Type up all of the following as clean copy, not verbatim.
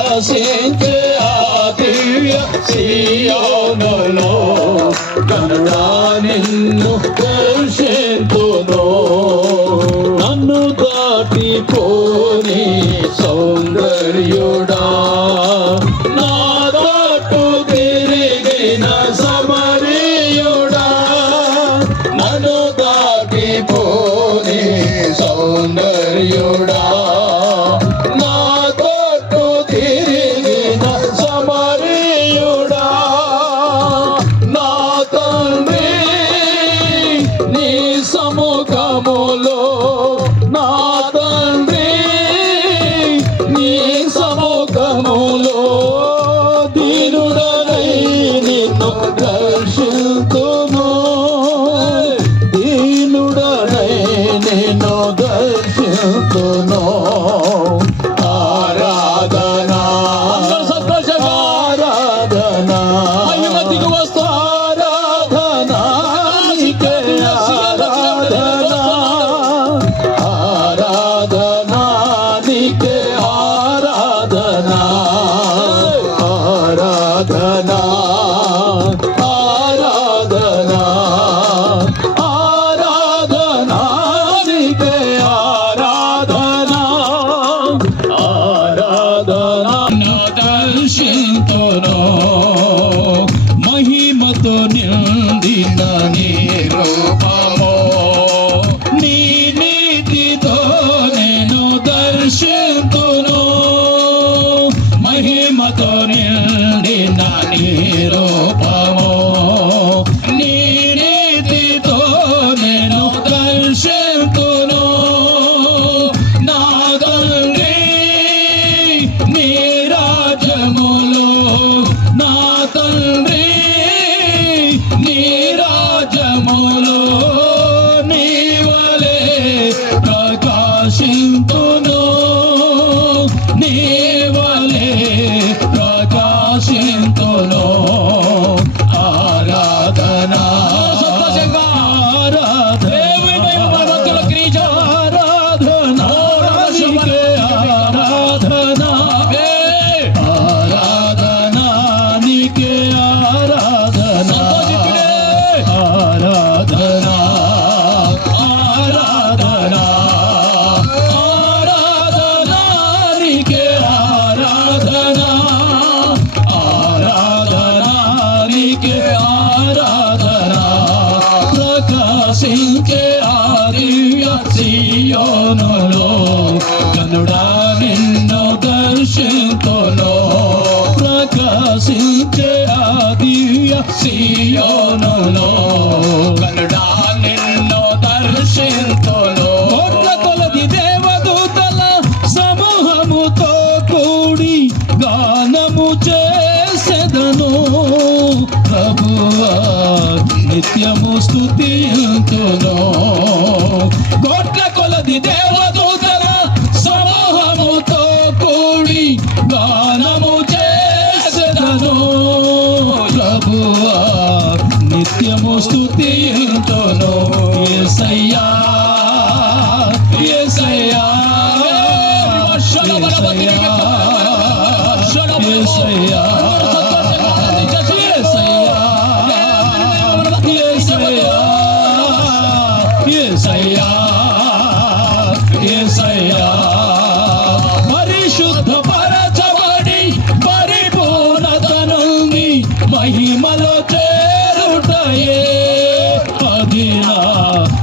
ప్రకాశించే ఆ దివ్య సీయోనులో కనుడా నిన్ను దర్శింతును. నన్ను దాటిపోని సౌందర్యుడా, నా దాటు తిరిగిన సమరీయుడా, నన్ను దాటిపోని సౌందర్యుడా, నా దాటు తిరిగిన సమరీయుడా, నా తండ్రి నీ సముఖములో, నా తండ్రి నీ సముఖములో దీనుడనై నిన్ను దర్శింతును. దీనుడనై నిన్ను దర్శింతును. ఆరాధనా ఆరాధనా మహిమతికి వస్తూ ఆరాధనా నీకే ఆరాధనా. ఆరాధనా నీకే ఆరాధనా. ఆరాధనా ఆరాధనా ఆరాధనా నీకే ఆరాధనా. ఆరాధనా దర్శింతును. మహిమతో నిండిన నీ రూపము, నీ నీతితో నేను దర్శింతును. మహిమతో నిండిన నీ రూపము, నీ నీతితో నేను దర్శింతును. నా తండ్రి నీ రాజ్యములో, నా తండ్రి నీ రాజ్యములో నీ వలె ప్రకాశింతును. నీ వలె ప్రకాశింతును. ఆరాధనా ఆరాధనా నీకే ఆరాధనా. ఆరాధనా నీకే ఆరాధనా. ఆరాధనా ఆరాధనా ఆరాధనా నీకే ఆరాధనా. ఆరాధనా నీకే ఆరాధనా. ప్రకాశించే ఆ దివ్య సీయోనులో కనుడా నిన్ను దర్శింతును. ప్రకాశించే ఆ దివ్య సీయోనులో కనుడా నిన్ను దర్శింతును. కోట్ల కొలది దేవదూతల సమూహముతో కూడి గానము చేసెదను. ప్రభువా నిత్యము స్తుతింతును. కోట్ల కొలది దేవదూతల సమూహముతో కూడి గానము చేసెదను. ప్రభువా నిత్యము స్తుతింతును. యేసయ్యా యేసయ్యా యేసయ్యా యేసయ్యా యేసయ్యా యేసయ్యా పరిశుద్ధ పరచబడి పరిపూర్ణత నుండి మహిమలో చేరుటయే అది నా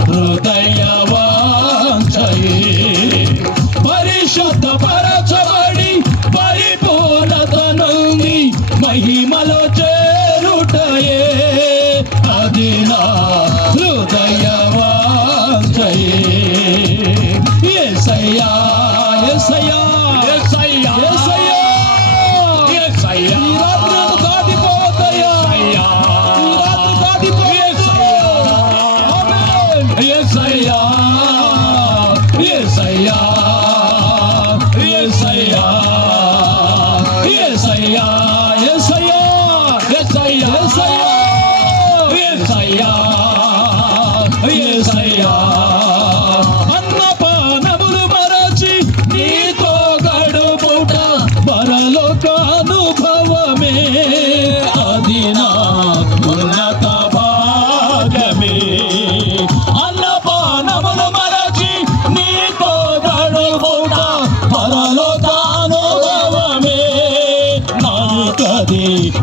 హృదయ వాంఛయే. పరిశుద్ధ పరచబడి పరిపూర్ణత నుండి మహిమలో చేరుట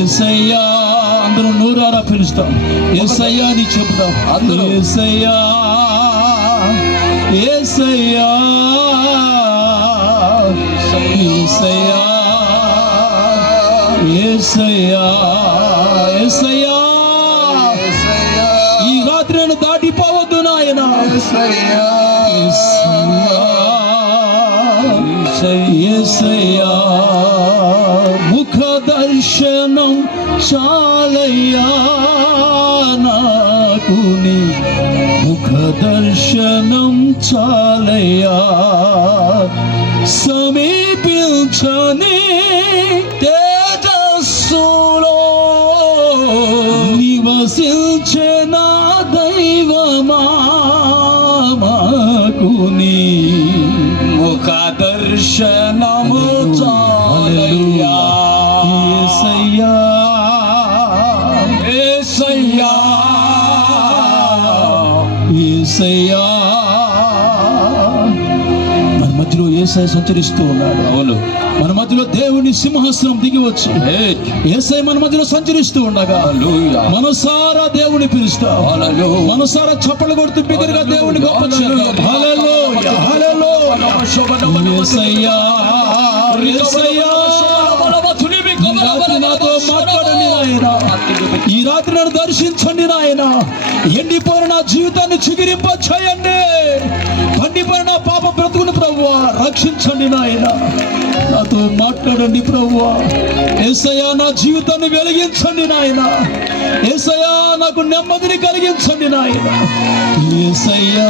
యేసయ్యా. అందరూ నూరారా పిలుస్తాం, యేసయ్యా అని చెప్తాం అందరూ. యేసయ్యా యేసయ్యా యేసయ్యా యేసయ్యా యేసయ్యా. ఈ రాత్రి నన్ను దాటిపోవద్దు నాయనా. యేసయ్యా ముఖ దర్శనం చాలయ్యా నాకు, నీ ముఖ దర్శనం చాలయ్యా. సమీపించని తేజస్సులో నివసించిన దైవమా మాకు నీ ముఖ దర్శనము చాలయ్యా. యేసయ్యా యేసయ్యా యేసయ్యా. మన మధ్యలో యేసయ్య సంచరిస్తూ ఉన్నాడు. అవును, మన మధ్యలో దేవుని సింహాసనం దిగి వచ్చి యేసయ్య మన మధ్యలో సంచరిస్తూ ఉండగా మనసారా దేవుని పిలుస్తా, మనసారా చప్పట్లు కొడుతూ బిగ్గరగా దేవుని గొప్ప చేద్దాం. హల్లెలూయా హల్లెలూయా. యేసయ్యా యేసయ్యా నాతో మాట్లాడండి నాయన. ఈ రాత్రి నన్ను దర్శించండి నాయన. ఎండిపోయిన నా జీవితాన్ని చిగురింప చేయండి. పండిపోయిన నా పాప బ్రతుకుని ప్రభువా రక్షించండి నాయన. నాతో మాట్లాడండి ప్రభువా. యేసయ్యా నా జీవితాన్ని వెలిగించండి నాయన. యేసయ్యా నాకు నెమ్మదిని కలిగించండి నాయన. యేసయ్యా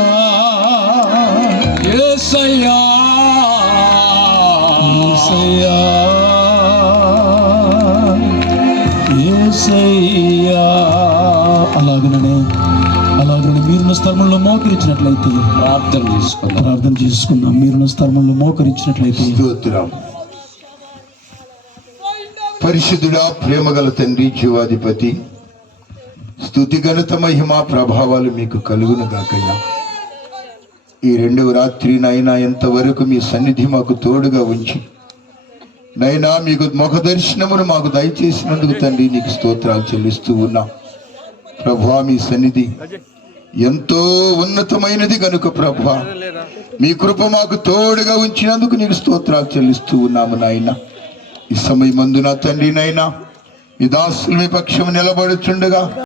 యేసయ్యా యేసయ్యా యేసయ్యా. అలాగనే మీరున్న స్థలంలో మోకరించినట్లయితే ప్రార్థన చేసుకుందాం. మీరున్న స్థలంలో మోకరించినట్లయితే. పరిశుద్ధుడా, ప్రేమగల తండ్రి, జీవాధిపతి, స్తుతి ఘనత మహిమ ప్రభావాలు మీకు కలుగును గాకయ్యా. ఈ రెండవ రాత్రి నైనా ఎంతవరకు మీ సన్నిధి మాకు తోడుగా ఉంచి నైనా మీకు ముఖ దర్శనమును మాకు దయచేసినందుకు తండ్రి నీకు స్తోత్రాలు చెల్లిస్తూ ఉన్నా. ప్రభువా, మీ సన్నిధి ఎంతో ఉన్నతమైనది కనుక ప్రభువా మీ కృప మాకు తోడుగా ఉంచినందుకు నీకు స్తోత్రాలు చెల్లిస్తూ ఉన్నాము నాయన. ఈ సమయమందు నా తండ్రి నైనా మీ దాసులు మీ పక్షము నిలబడుచుండగా